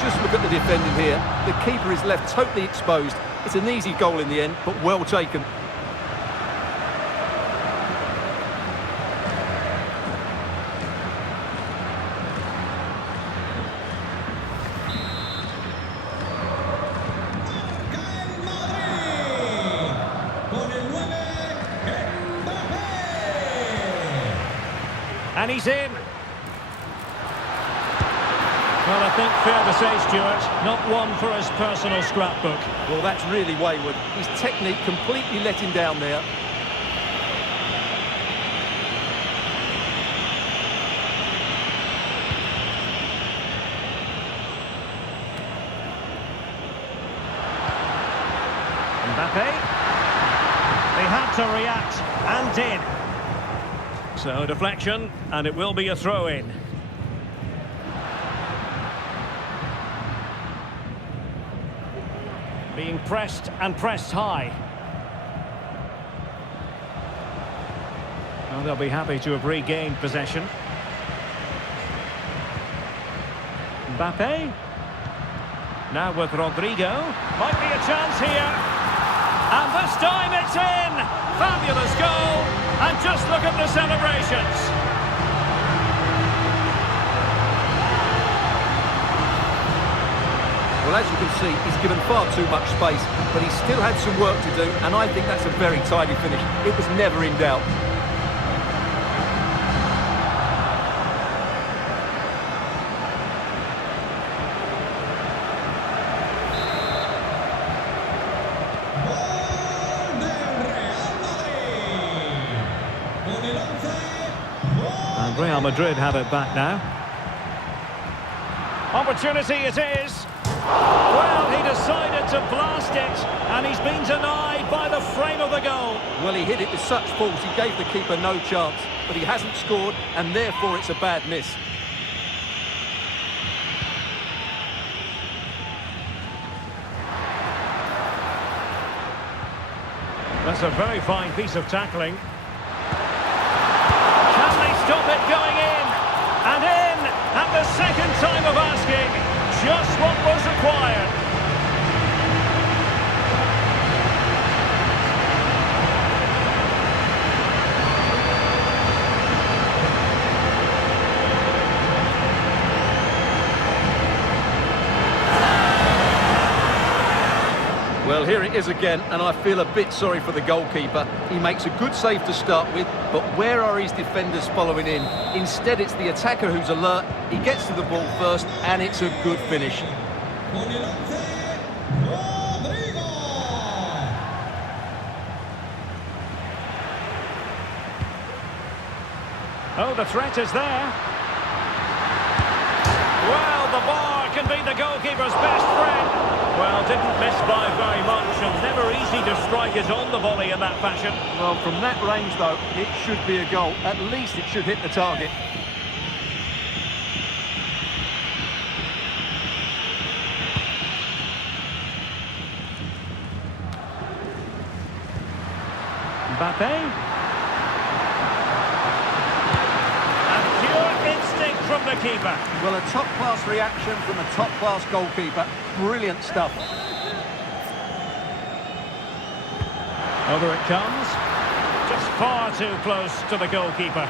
just look at the defending here. The keeper is left totally exposed. It's an easy goal in the end, but well taken. And he's in. Well, I think fair to say, Stuart, not one for his personal scrapbook. Well, that's really wayward. His technique completely let him down there. Mbappe. They had to react and did. So deflection, and it will be a throw-in. Being pressed and pressed high. Well, they'll be happy to have regained possession. Mbappe. Now with Rodrigo. Might be a chance here. And this time it's in! Fabulous goal! And just look at the celebrations. Well, as you can see, he's given far too much space, but he still had some work to do, and I think that's a very tidy finish. It was never in doubt. And Real Madrid have it back now. Opportunity it is. Well, he decided to blast it, and he's been denied by the frame of the goal. Well, he hit it with such force, he gave the keeper no chance, but he hasn't scored, and therefore it's a bad miss. That's a very fine piece of tackling. Can they stop it going in? And in at the second time of asking. Just what was required. Well, here it is again, and I feel a bit sorry for the goalkeeper. He makes a good save to start with, but where are his defenders following in? Instead, it's the attacker who's alert. He gets to the ball first, and it's a good finish. Oh, the threat is there. Well, the bar can be the goalkeeper's best friend. Well, didn't miss by very much, and never easy to strike it on the volley in that fashion. Well, from that range, though, it should be a goal. At least it should hit the target. Mbappe. From the keeper. Well, a top-class reaction from a top-class goalkeeper. Brilliant stuff. Over it comes. Just far too close to the goalkeeper.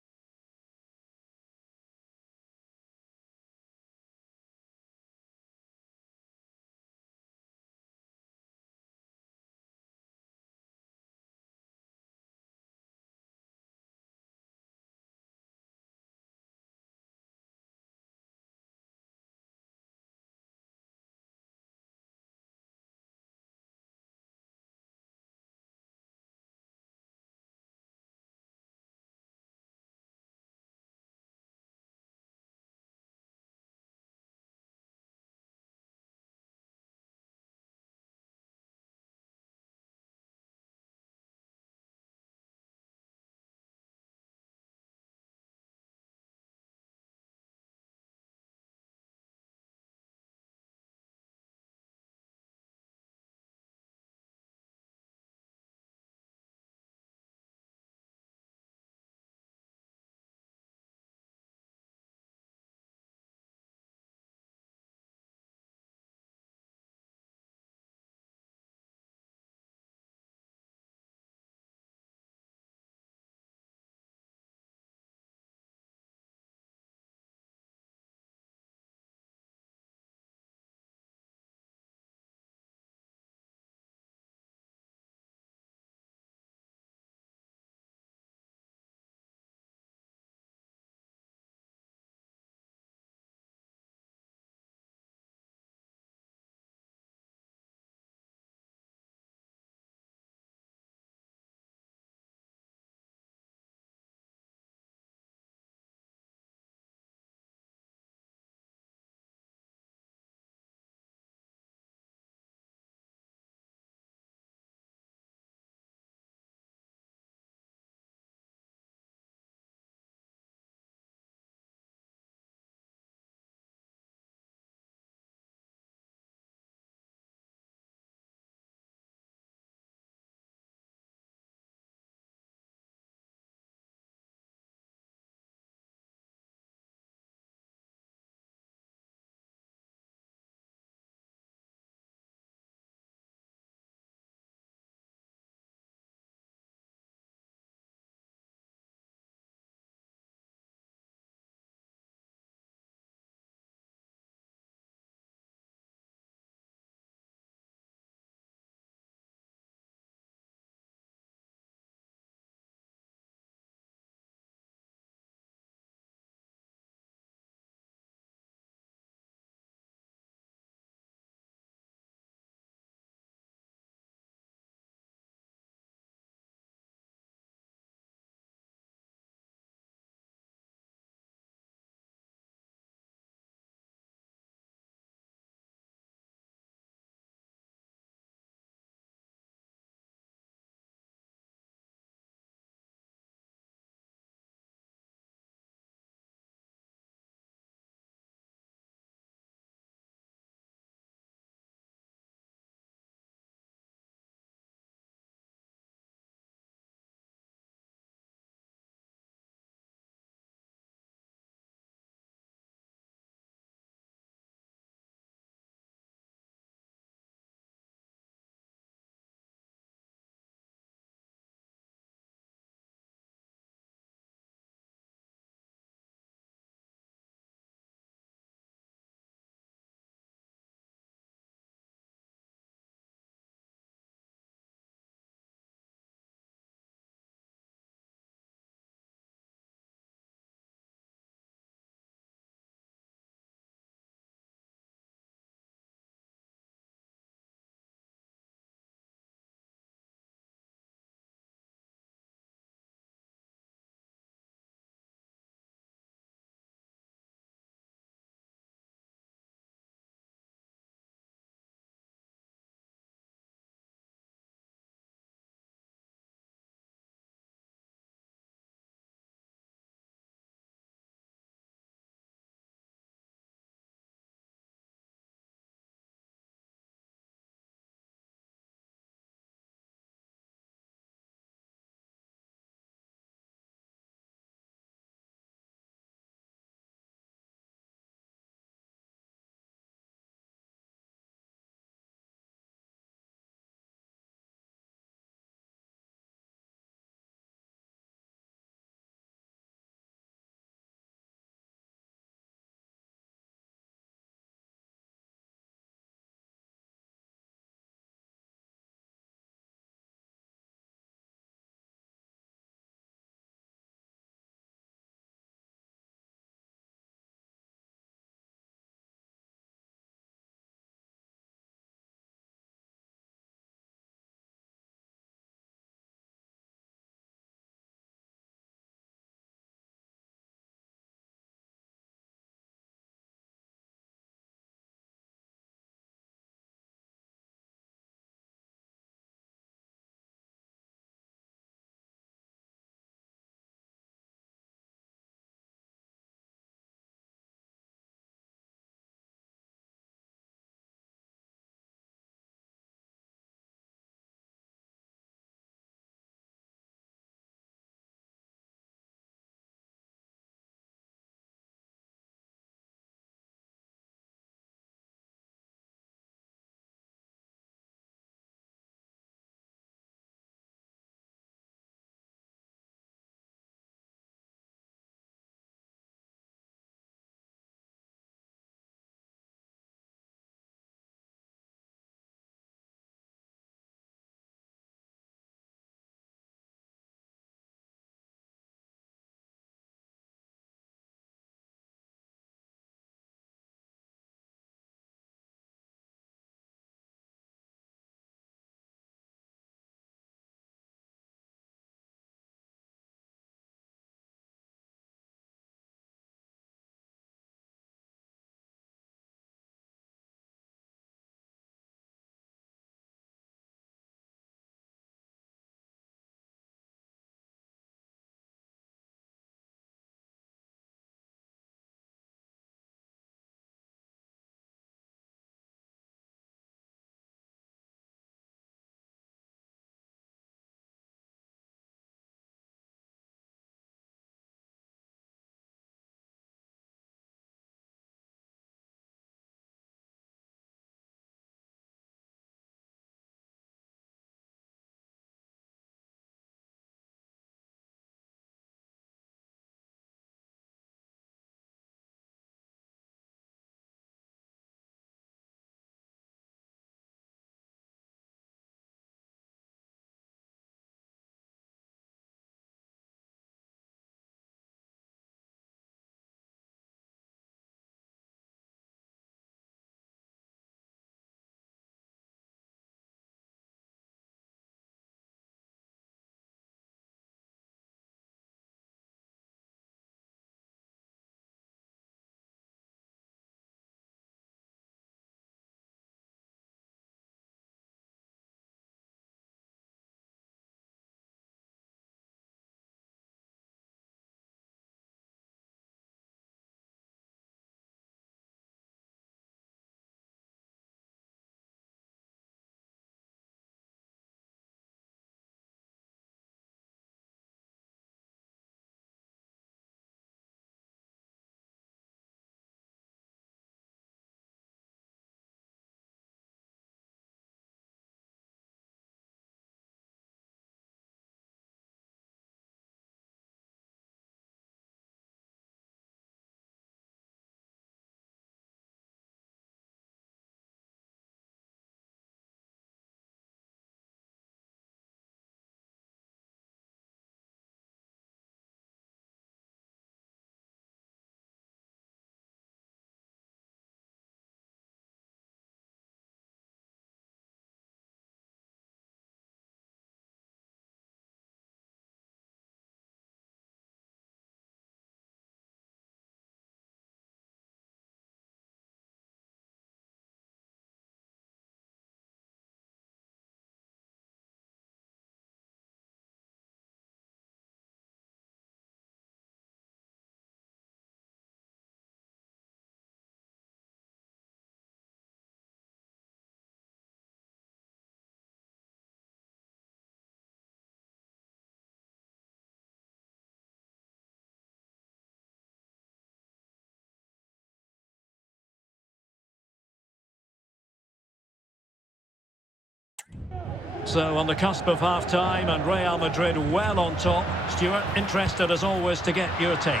So on the cusp of half-time and Real Madrid well on top. Stuart, interested as always to get your take.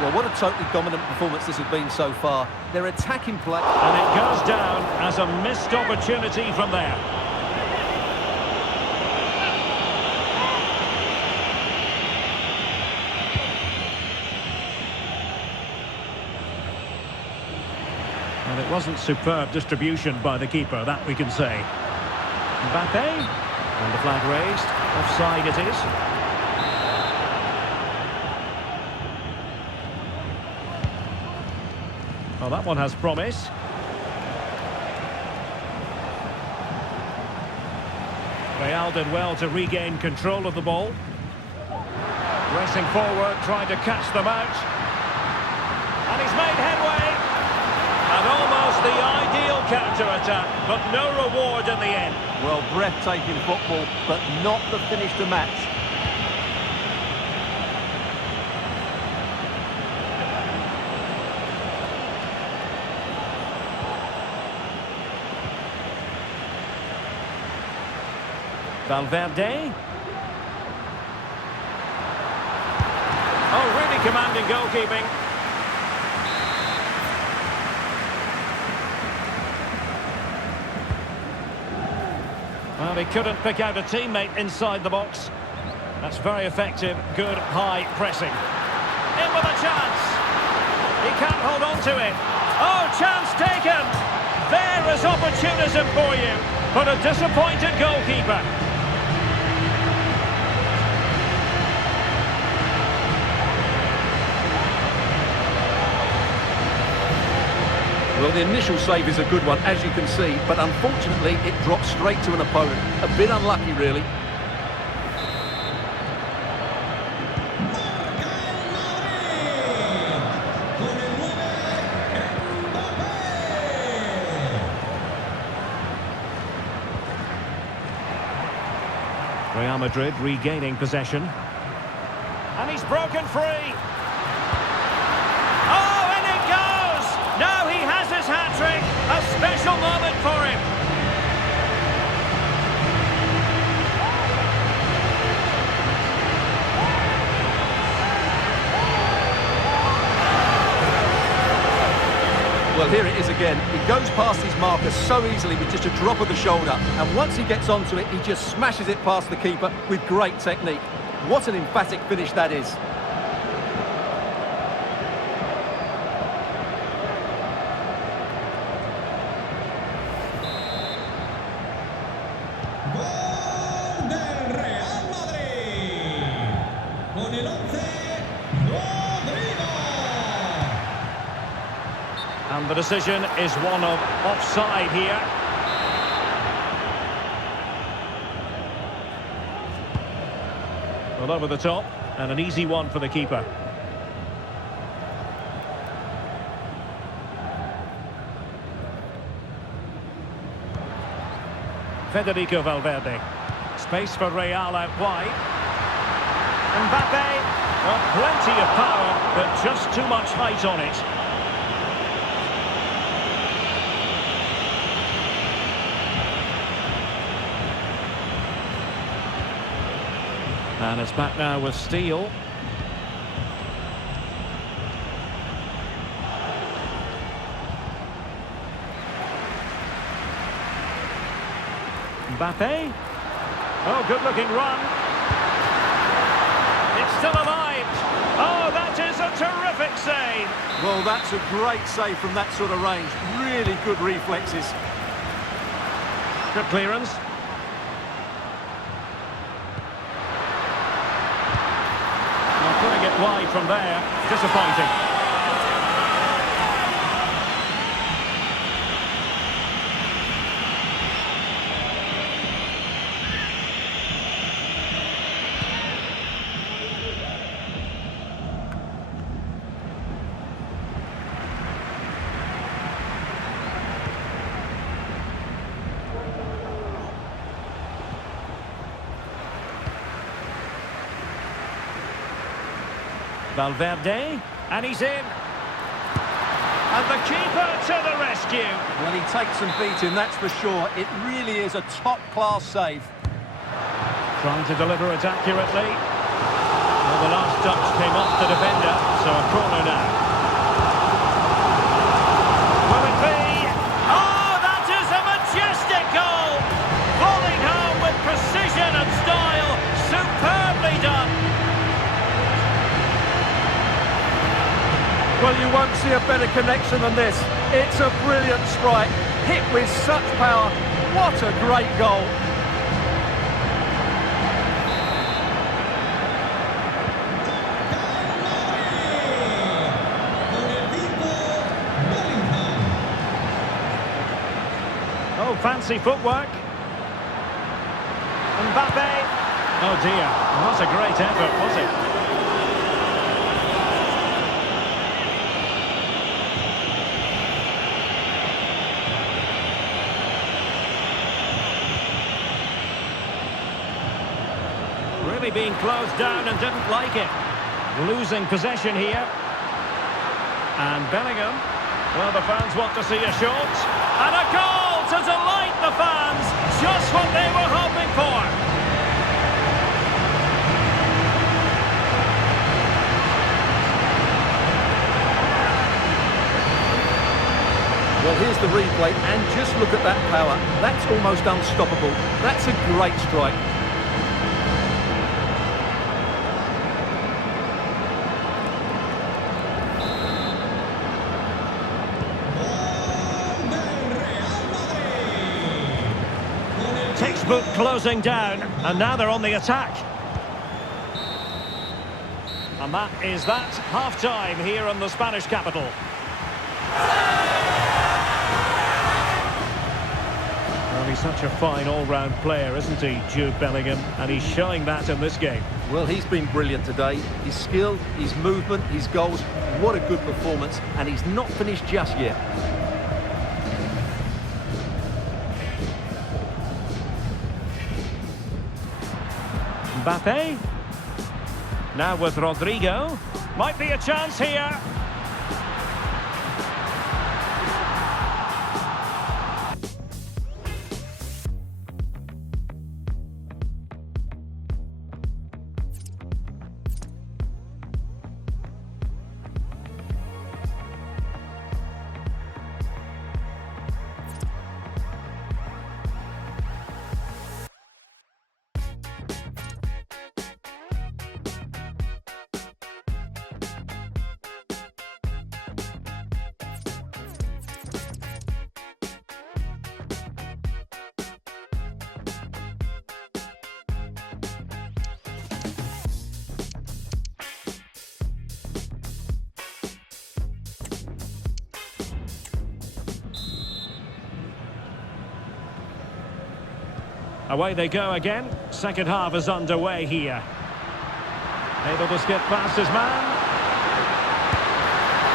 Well, what a totally dominant performance this has been so far. Their attacking play... And it goes down as a missed opportunity from there. And it wasn't superb distribution by the keeper, that we can say. Mbappe, and the flag raised. Offside it is. Well, that one has promise. Real did well to regain control of the ball. Racing forward, trying to catch them out. And he's made headway. And almost the ideal counter-attack, but no reward in the end. Well, breathtaking football, but not the finish to match. Valverde. Oh, really commanding goalkeeping. Well, he couldn't pick out a teammate inside the box. That's very effective, good high pressing. In with a chance. He can't hold on to it. Oh, chance taken. There is opportunism for you, but a disappointed goalkeeper. Well, the initial save is a good one, as you can see, but unfortunately it dropped straight to an opponent. A bit unlucky, really. Real Madrid regaining possession. And he's broken free. Oh, and it goes! Now he has his hat-trick. A special moment for him. Well, here it is again. He goes past his marker so easily with just a drop of the shoulder. And once he gets onto it, he just smashes it past the keeper with great technique. What an emphatic finish that is. Gol del Real Madrid. Con el 11, Rodrigo. And the decision is one of offside here. Well, over the top, and an easy one for the keeper. Federico Valverde. Space for Real out wide. Mbappe. Well, plenty of power, but just too much height on it. And it's back now with Steele. Mbappe. Oh, good-looking run. It's still alive. Oh, that is a terrific save. Well, that's a great save from that sort of range. Really good reflexes. Good clearance. Putting it wide from there, disappointing. Valverde, and he's in. And the keeper to the rescue. Well, he takes some beating, that's for sure. It really is a top-class save. Trying to deliver it accurately. Well, the last touch came off the defender, so a corner now. Will it be? Oh, that is a majestic goal! Falling home with precision and style. Superbly done. Well, you won't see a better connection than this. It's a brilliant strike, hit with such power. What a great goal. Oh, fancy footwork. Mbappe. Oh dear, not a great effort, was it? Really being closed down and didn't like it. Losing possession here. And Bellingham. Well, the fans want to see a shot. And a goal to delight the fans. Just what they were hoping for. Well, here's the replay, and just look at that power. That's almost unstoppable. That's a great strike. Textbook closing down, and now they're on the attack. And that is that, half-time here in the Spanish capital. Well, he's such a fine all-round player, isn't he, Jude Bellingham? And he's showing that in this game. Well, he's been brilliant today. His skill, his movement, his goals, what a good performance. And he's not finished just yet. Mbappe. Now with Rodrigo. Might be a chance here. Away they go again. Second half is underway here. Able to skip past his man.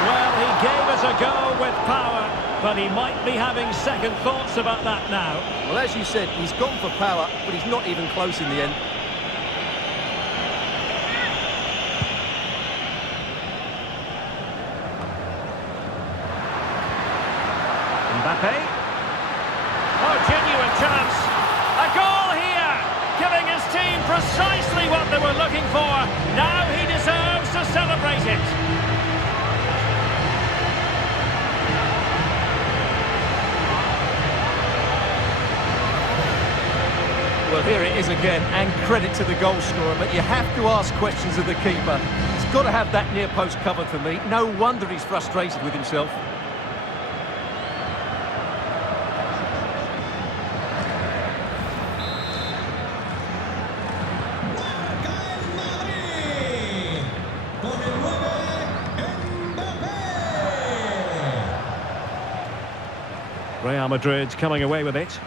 Well, he gave us a go with power, but he might be having second thoughts about that now. Well, as you said, he's gone for power, but he's not even close in the end. Mbappe. Oh, genuine chance. A goal here, giving his team precisely what they were looking for. Now he deserves to celebrate it. Well, here it is again, and credit to the goal scorer, but you have to ask questions of the keeper. He's got to have that near post covered for me. No wonder he's frustrated with himself. Real Madrid coming away with it.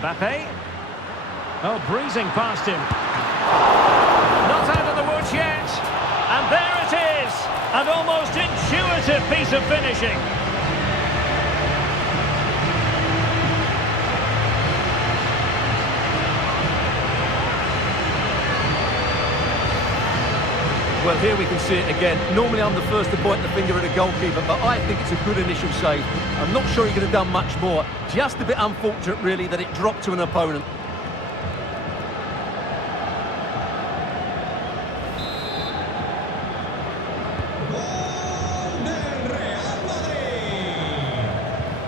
Mbappe. Oh, breezing past him. Not out of the woods yet. And there it is. An almost intuitive piece of finishing. Well, here we can see it again. Normally I'm the first to point the finger at a goalkeeper, but I think it's a good initial save. I'm not sure he could have done much more. Just a bit unfortunate, really, that it dropped to an opponent. Gol del Real Madrid.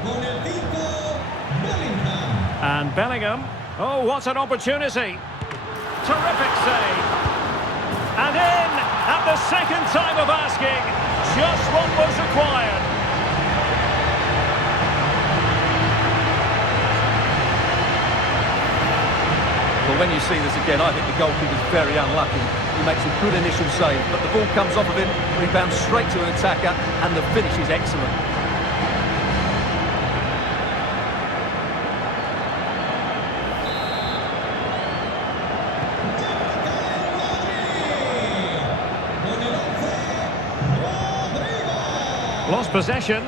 Con el 5, Bellingham. And Bellingham. Oh, what an opportunity. Terrific save. And in at the second time of asking. Just what was required. Well, when you see this again, I think the goalkeeper's very unlucky. He makes a good initial save, but the ball comes off of him, rebounds straight to an attacker, and the finish is excellent. Con el 11, Rodrigo. Lost possession.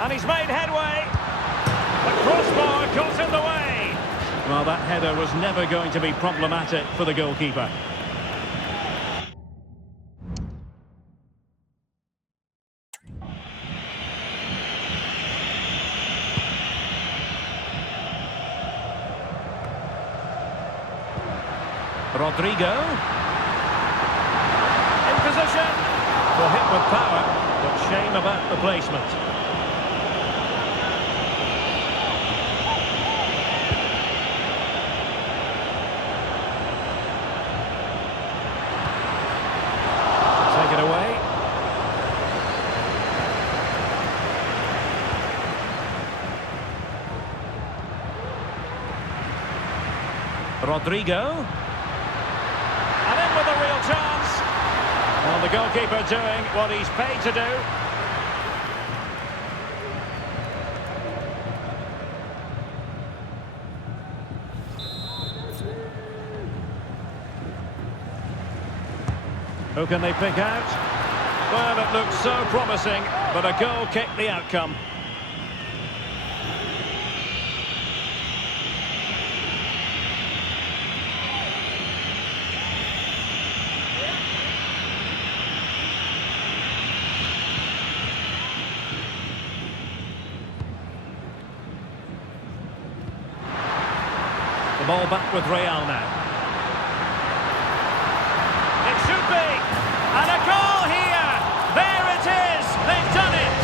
And he's made headway. The crossbar got in the way. Well, that header was never going to be problematic for the goalkeeper. Rodrigo. In position. Well, hit with power, but shame about the placement. Take it away. Rodrigo. And in with a real chance. Well, the goalkeeper doing what he's paid to do. Who can they pick out? Well, it looked so promising, but a goal kicked the outcome. The ball back with Real now. It should be. And a goal here. There it is. They've done it.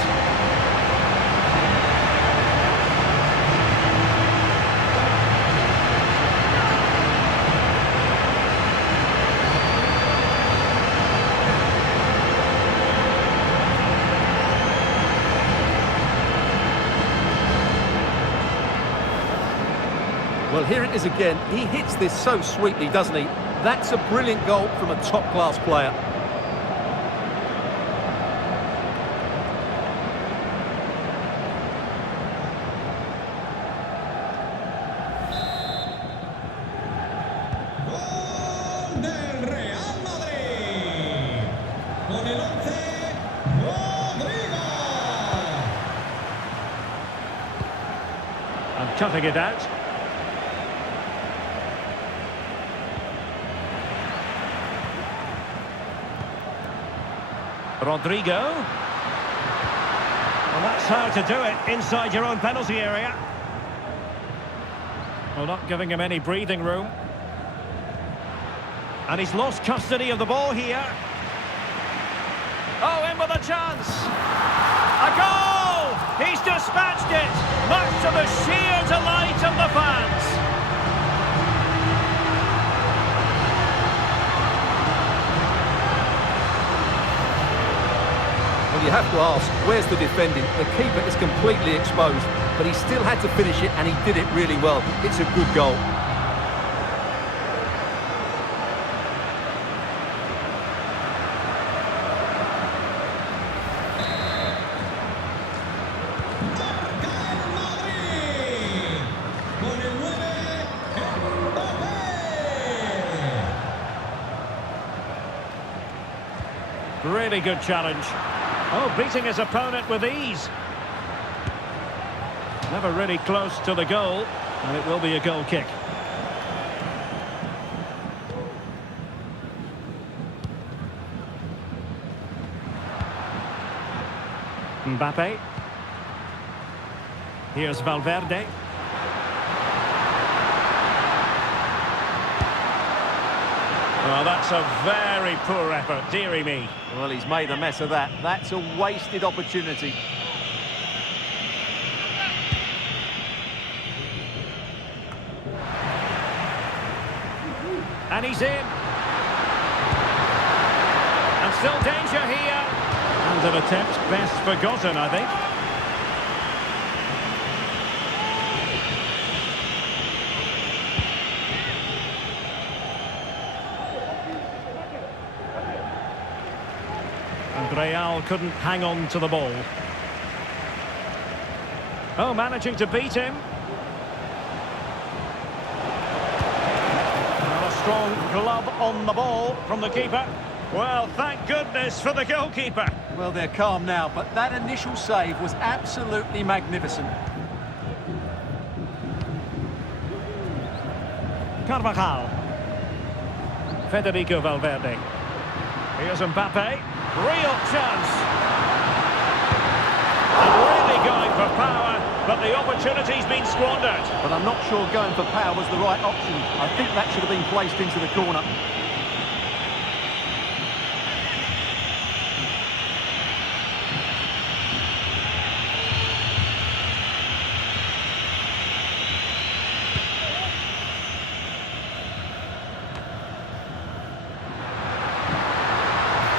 Well, here it is again. He hits this so sweetly, doesn't he? That's a brilliant goal from a top-class player. Gol del Real Madrid. Con el 11, Rodrigo. And cutting it out. Rodrigo. Well, that's how to do it inside your own penalty area. Well, not giving him any breathing room. And he's lost custody of the ball here. Oh, in with a chance. A goal! He's dispatched it, much to the sheer delight of the fans. Well, you have to ask, where's the defending? The keeper is completely exposed, but he still had to finish it, and he did it really well. It's a good goal. Really good challenge. Oh, beating his opponent with ease. Never really close to the goal, and it will be a goal kick. Mbappe. Here's Valverde. Oh, that's a very poor effort, dearie me. Well, he's made a mess of that. That's a wasted opportunity. And he's in. And still danger here. And an attempt best forgotten, I think. And Real couldn't hang on to the ball. Oh, managing to beat him. And a strong glove on the ball from the keeper. Well, thank goodness for the goalkeeper. Well, they're calm now, but that initial save was absolutely magnificent. Carvajal. Federico Valverde. Here's Mbappe. Real chance. And really going for power, but the opportunity's been squandered. But I'm not sure going for power was the right option. I think that should have been placed into the corner.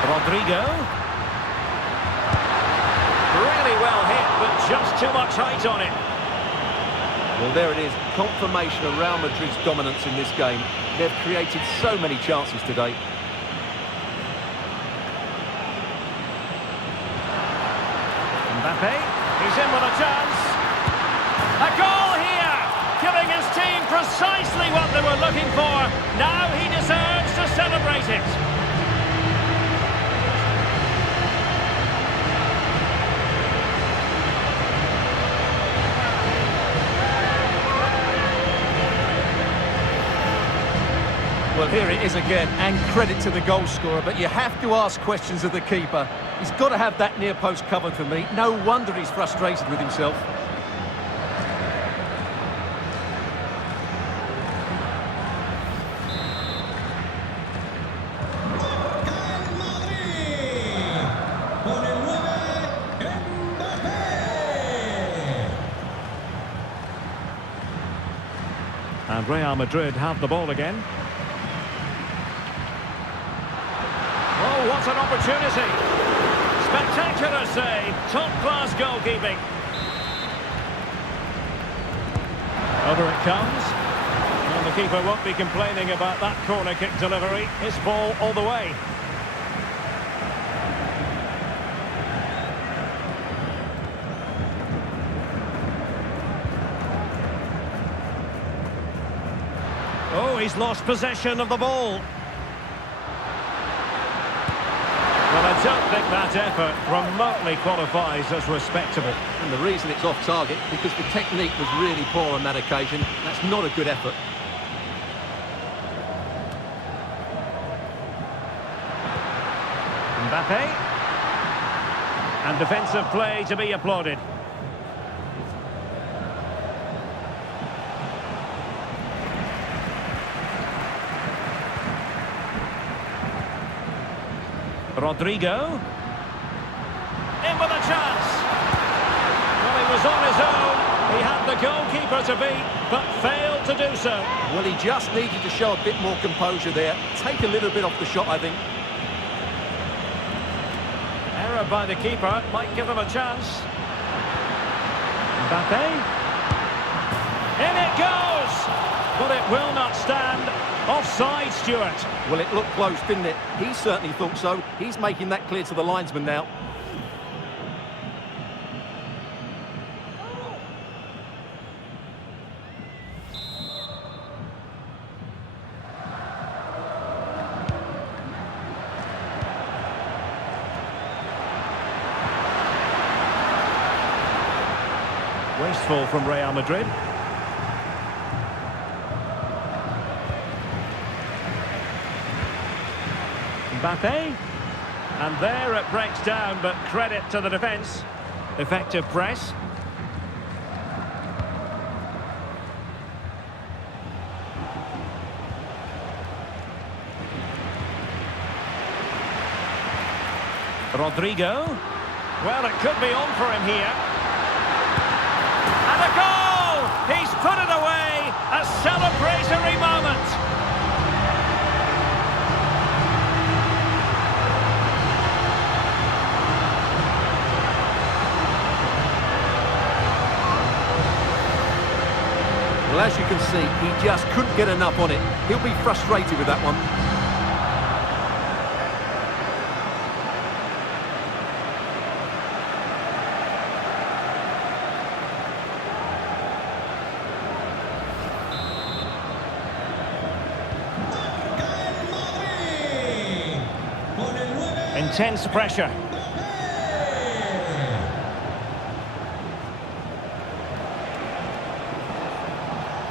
Rodrigo. Really well hit, but just too much height on it. Well, there it is. Confirmation of Real Madrid's dominance in this game. They've created so many chances today. Mbappe. He's in with a chance. A goal here! Giving his team precisely what they were looking for. Now he deserves to celebrate it. Well, here it is again, and credit to the goal scorer, but you have to ask questions of the keeper. He's got to have that near post covered for me. No wonder he's frustrated with himself. Con el 9, Mbappé. And Real Madrid have the ball again. Oh, what an opportunity. Spectacular save. Top-class goalkeeping. Over it comes. And the keeper won't be complaining about that corner kick delivery. His ball all the way. Oh, he's lost possession of the ball. Well, I don't think that effort remotely qualifies as respectable. And the reason it's off target, because the technique was really poor on that occasion. That's not a good effort. Mbappe. And defensive play to be applauded. Rodrigo. In with a chance. Well, he was on his own. He had the goalkeeper to beat, but failed to do so. Well, he just needed to show a bit more composure there. Take a little bit off the shot, I think. Error by the keeper might give him a chance. Mbappe. In it goes! But it will not stand. Offside, Stuart. Well, it looked close, didn't it? He certainly thought so. He's making that clear to the linesman now. Wasteful from Real Madrid. Mbappe. And there it breaks down, but credit to the defence. Effective press. Rodrigo. Well, it could be on for him here. And a goal! He's put it away! A celebratory moment! Well, as you can see, he just couldn't get enough on it. He'll be frustrated with that one. Intense pressure.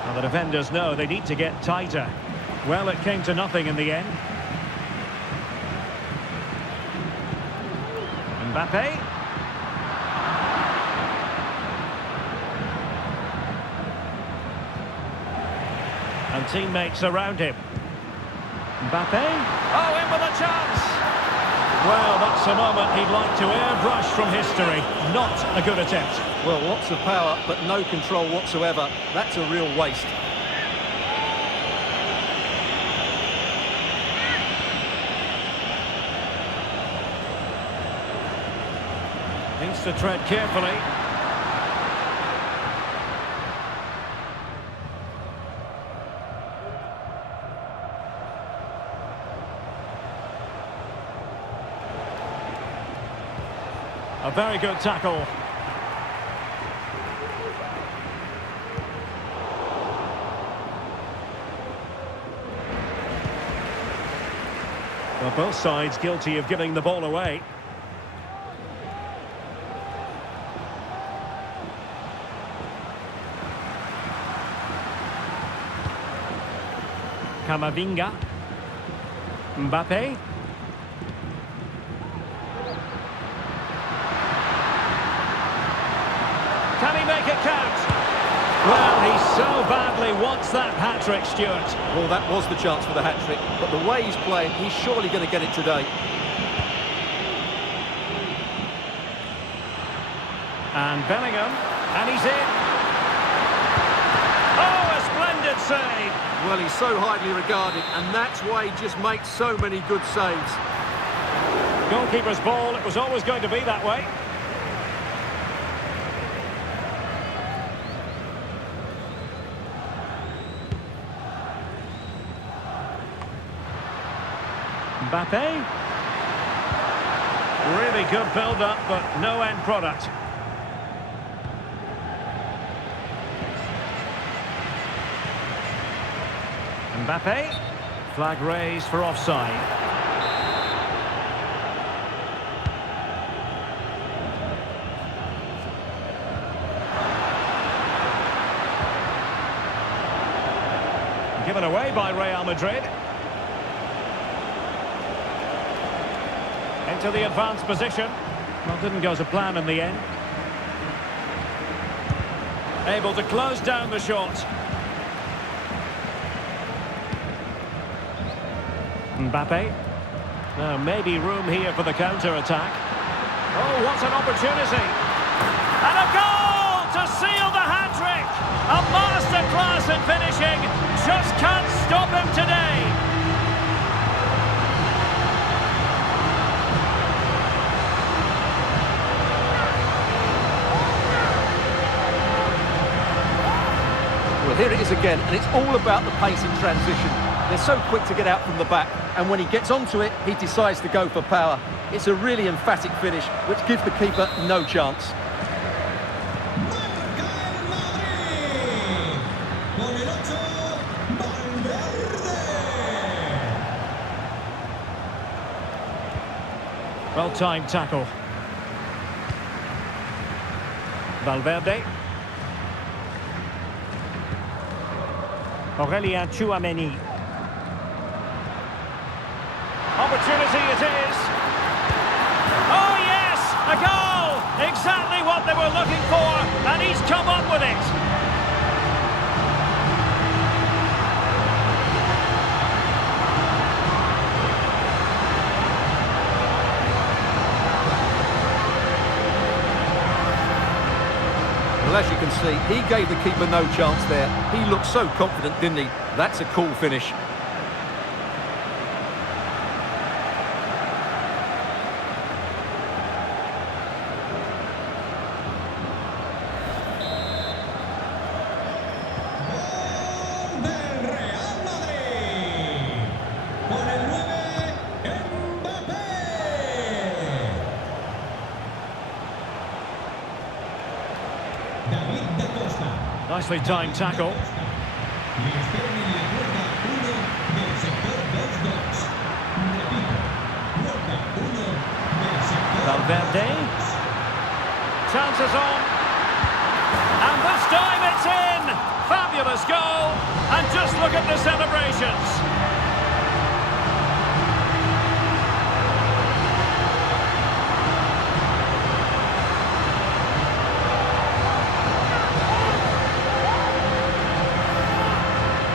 Well, the defenders know they need to get tighter. Well, it came to nothing in the end. Mbappe. And teammates around him. Mbappe. Oh, in with a chance! Well, that's a moment he'd like to airbrush from history. Not a good attempt. Well, lots of power, but no control whatsoever. That's a real waste. Needs to tread carefully. A very good tackle. Well, both sides guilty of giving the ball away. Camavinga. Mbappe. Can he make it count? Well, he so badly wants that hat-trick, Stuart. Well, that was the chance for the hat-trick, but the way he's playing, he's surely going to get it today. And Bellingham, and he's in. Oh, a splendid save. Well, he's so highly regarded, and that's why he just makes so many good saves. Goalkeeper's ball, it was always going to be that way. Mbappe. Really good build-up, but no end product. Mbappe. Flag raised for offside. Given away by Real Madrid. Into the advanced position. Well, didn't go to plan in the end. Able to close down the shot. Mbappe. Now, maybe room here for the counter-attack. Oh, what an opportunity. And a goal to seal the hat-trick. A masterclass in finishing. Just can't stop him today. Well, here it is again, and it's all about the pace in transition. They're so quick to get out from the back, and when he gets onto it, he decides to go for power. It's a really emphatic finish, which gives the keeper no chance. Well-timed tackle. Valverde. Aurélien Tchouameni. Opportunity it is. Oh yes, a goal! Exactly what they were looking for, and he's come up with it. Well, as you can see, he gave the keeper no chance there. He looked so confident, didn't he? That's a cool finish. Del Real Madrid. Con el 9, Mbappé. David da Costa. Nicely timed tackle. Y esperen en la puerta 1 del sector 2-2. Repito, puerta 1 del sector Valverde. 2-2. Chances on. And this time it's in! Fabulous goal! And just look at the celebrations.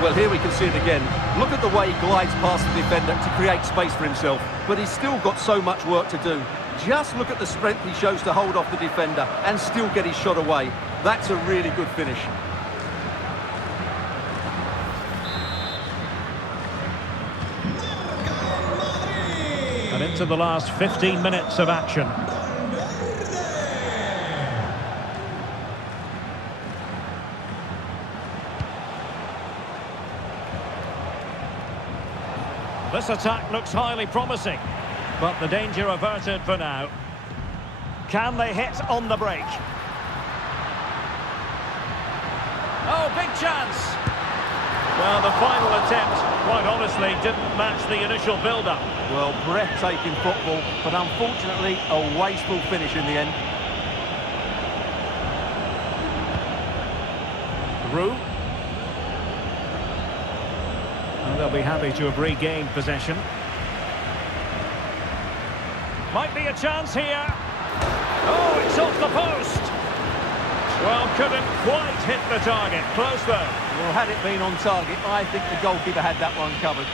Well, here we can see it again. Look at the way he glides past the defender to create space for himself. But he's still got so much work to do. Just look at the strength he shows to hold off the defender and still get his shot away. That's a really good finish. And into the last 15 minutes of action. This attack looks highly promising, but the danger averted for now. Can they hit on the break? Oh, big chance! Well, the final attempt, quite honestly, didn't match the initial build-up. Well, breathtaking football, but unfortunately a wasteful finish in the end. Roux. And they'll be happy to have regained possession. Might be a chance here. Oh, it's off the post. Well, couldn't quite hit the target. Close though. Well, had it been on target, I think the goalkeeper had that one covered.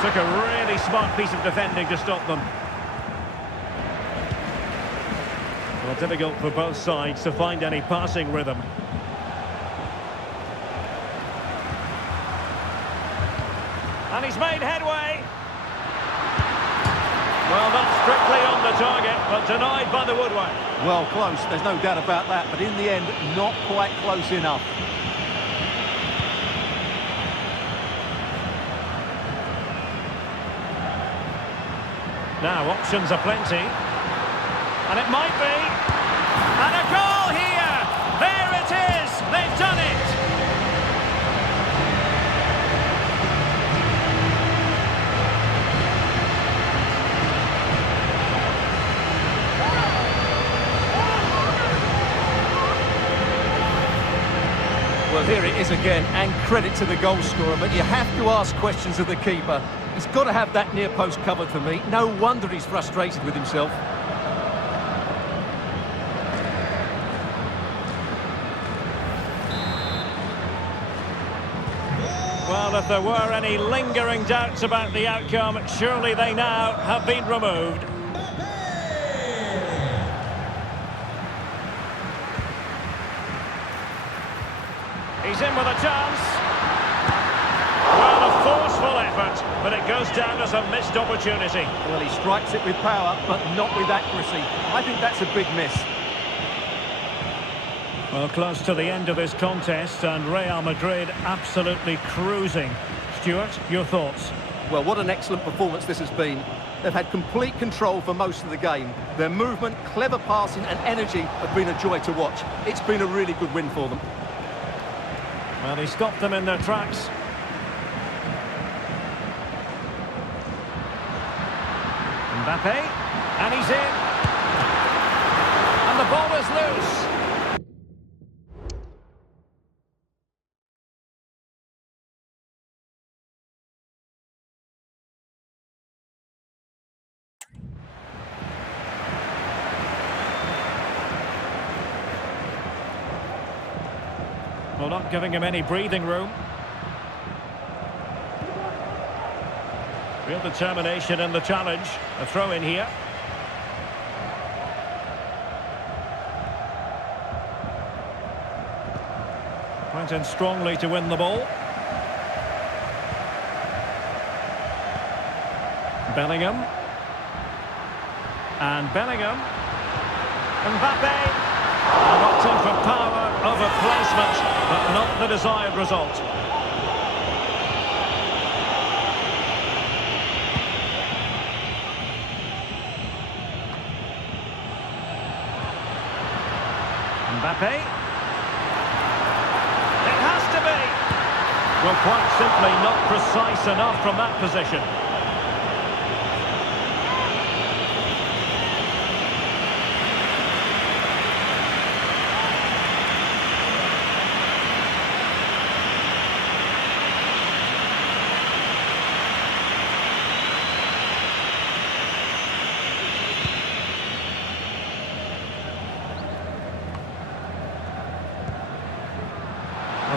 Took a really smart piece of defending to stop them. Well, difficult for both sides to find any passing rhythm. And he's made headway. Well, not strictly on the target, but denied by the woodwork. Well, close, there's no doubt about that, but in the end, not quite close enough. Now, options are plenty. And it might be. And a goal here! There it is! They've done it! Well, here it is again, and credit to the goal scorer, but you have to ask questions of the keeper. He's got to have that near post covered for me. No wonder he's frustrated with himself. Well, if there were any lingering doubts about the outcome, surely they now have been removed. He's in with a chance. Well, a forceful effort, but it goes down as a missed opportunity. Well, he strikes it with power, but not with accuracy. I think that's a big miss. Well, close to the end of this contest, and Real Madrid absolutely cruising. Stuart, your thoughts? Well, what an excellent performance this has been. They've had complete control for most of the game. Their movement, clever passing and energy have been a joy to watch. It's been a really good win for them. Well, he stopped them in their tracks. Mbappé, and he's in. And the ball is loose. Well, not giving him any breathing room. Real determination in the challenge. A throw in here. Went in strongly to win the ball. Bellingham. And Bellingham. Mbappe. And opting for power over placement, but not the desired result. Mbappe. It has to be. Well, quite simply not precise enough from that position.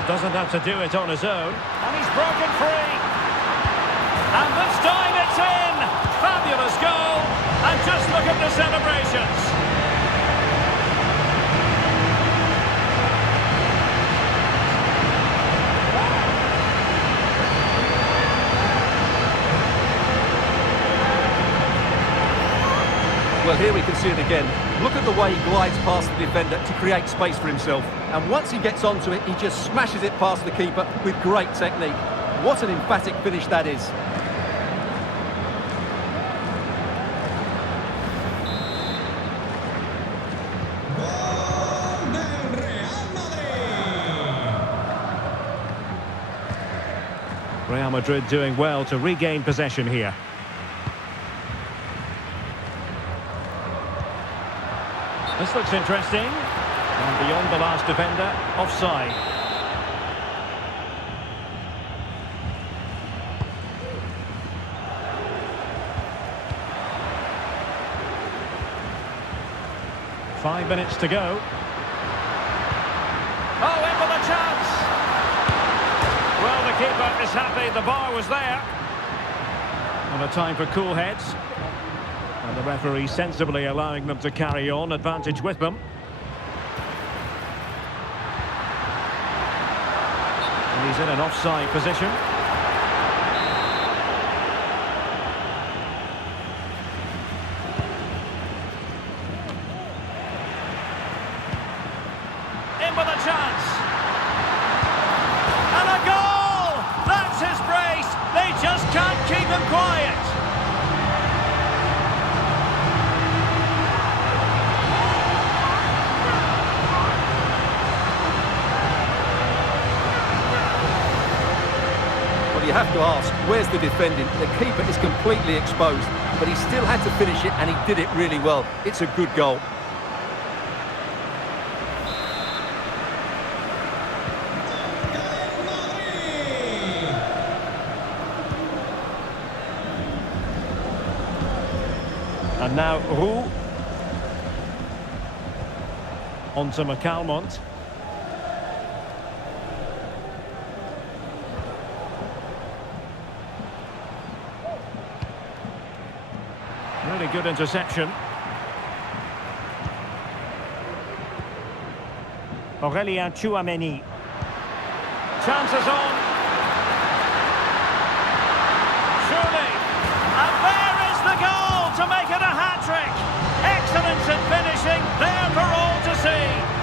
Doesn't have to do it on his own. And he's broken free. And this time it's in. Fabulous goal. And just look at the celebrations. Well, here we can see it again. Look at the way he glides past the defender to create space for himself. And once he gets onto it, he just smashes it past the keeper with great technique. What an emphatic finish that is. Gol del Real Madrid. Real Madrid doing well to regain possession here. This looks interesting. And beyond the last defender, offside. Five minutes to go. Oh, in with a chance! Well, the keeper is happy the bar was there. And a time for cool heads. And the referee sensibly allowing them to carry on, advantage with them. And he's in an offside position. In with a chance. And a goal! That's his brace! They just can't keep him quiet. You have to ask, where's the defending? The keeper is completely exposed, but he still had to finish it, and he did it really well. It's a good goal. And now Roux. On to McCalmont. Really good interception. Aurélien Tchouaméni. Chances on. Surely. And there is the goal to make it a hat-trick. Excellence in finishing, there for all to see.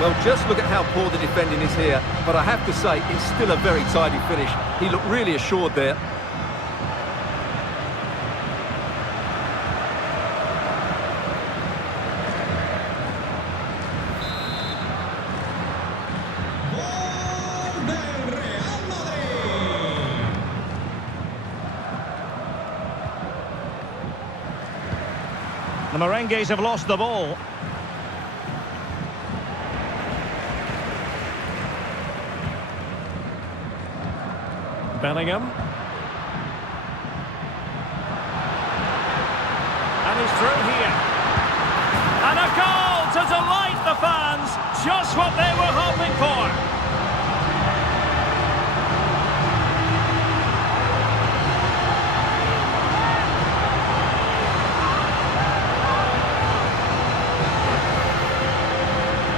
Well, just look at how poor the defending is here, but I have to say, it's still a very tidy finish. He looked really assured there. Gol del Real Madrid. The Merengues have lost the ball. Bellingham. to delight the fans. Just what they were hoping for.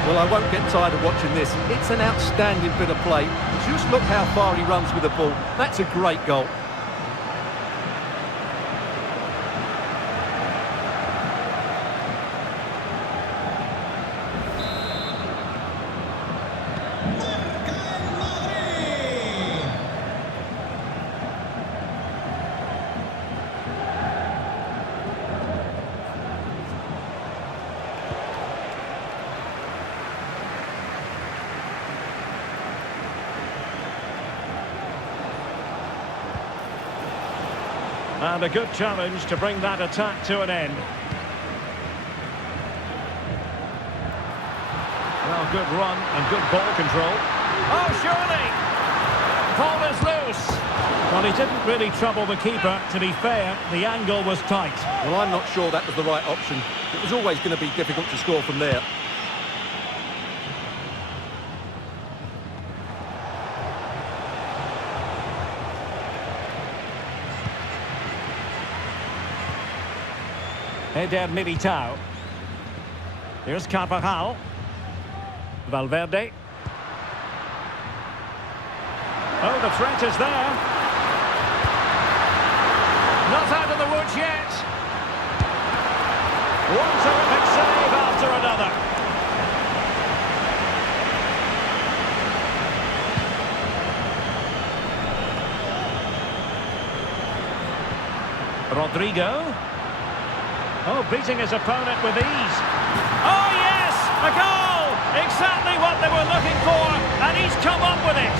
Well, I won't get tired of watching this. It's an outstanding bit of play. Just look how far he runs with the ball. That's a great goal. And a good challenge to bring that attack to an end. Well, good run and good ball control. Oh, surely! Ball is loose. Well, he didn't really trouble the keeper. To be fair, the angle was tight. Well, I'm not sure that was the right option. It was always going to be difficult to score from there. Eder Militao. Here's Carvajal. Valverde. Oh, the threat is there. Not out of the woods yet. One terrific save after another. Rodrigo. Oh, beating his opponent with ease. Oh, yes! A goal! Exactly what they were looking for, and he's come up with it.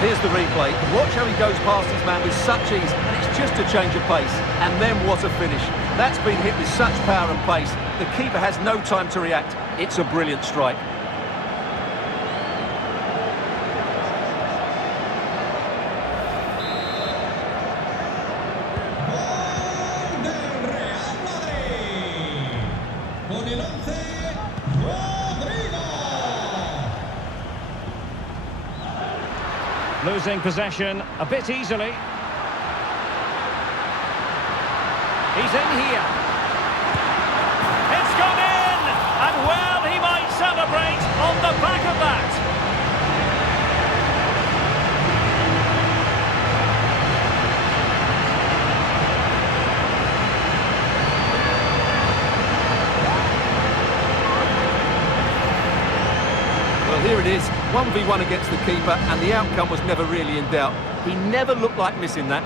Here's the replay. Watch how he goes past his man with such ease, and it's just a change of pace. And then what a finish. That's been hit with such power and pace. The keeper has no time to react. It's a brilliant strike. Losing possession a bit easily. He's in here. It's gone in! And well, he might celebrate on the back of that. Well, here it is. 1v1 against the keeper, and the outcome was never really in doubt. He never looked like missing that.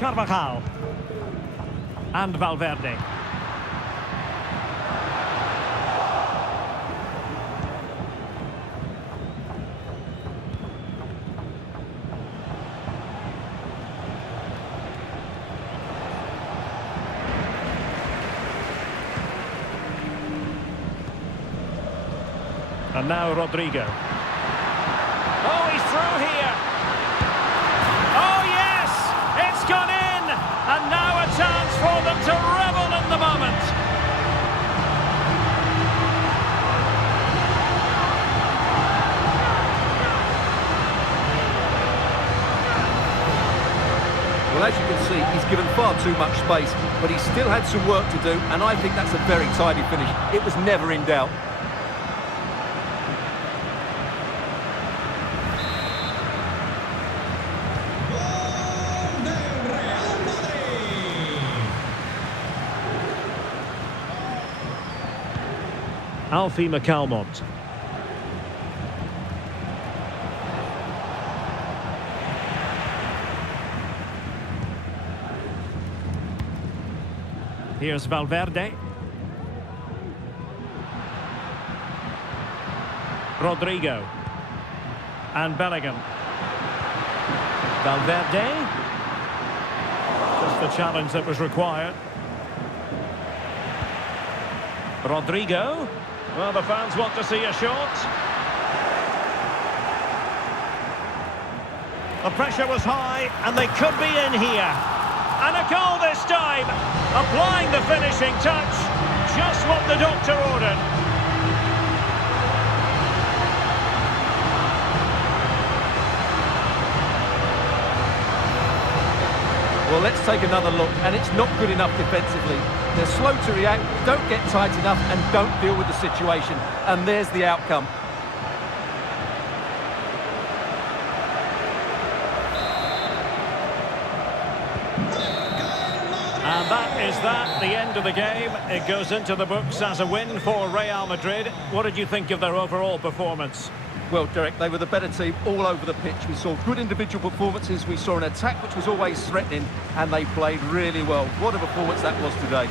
Carvajal. And Valverde. And now Rodrigo. Oh, he's through here. Oh, yes! It's gone in! And now a chance for them to revel in the moment. Well, as you can see, he's given far too much space, but he still had some work to do, and I think that's a very tidy finish. It was never in doubt. Alfie McAlmont. Here's Valverde. Rodrigo. And Bellingham. Valverde. Just the challenge that was required. Rodrigo. Well, the fans want to see a shot. The pressure was high, and they could be in here. And a goal this time. Applying the finishing touch. Just what the doctor ordered. Well, let's take another look, and it's not good enough defensively. They're slow to react, don't get tight enough, and don't deal with the situation. And there's the outcome. And that is the end of the game. It goes into the books as a win for Real Madrid. What did you think of their overall performance? Well, Derek, they were the better team all over the pitch. We saw good individual performances. We saw an attack which was always threatening, and they played really well. What a performance that was today.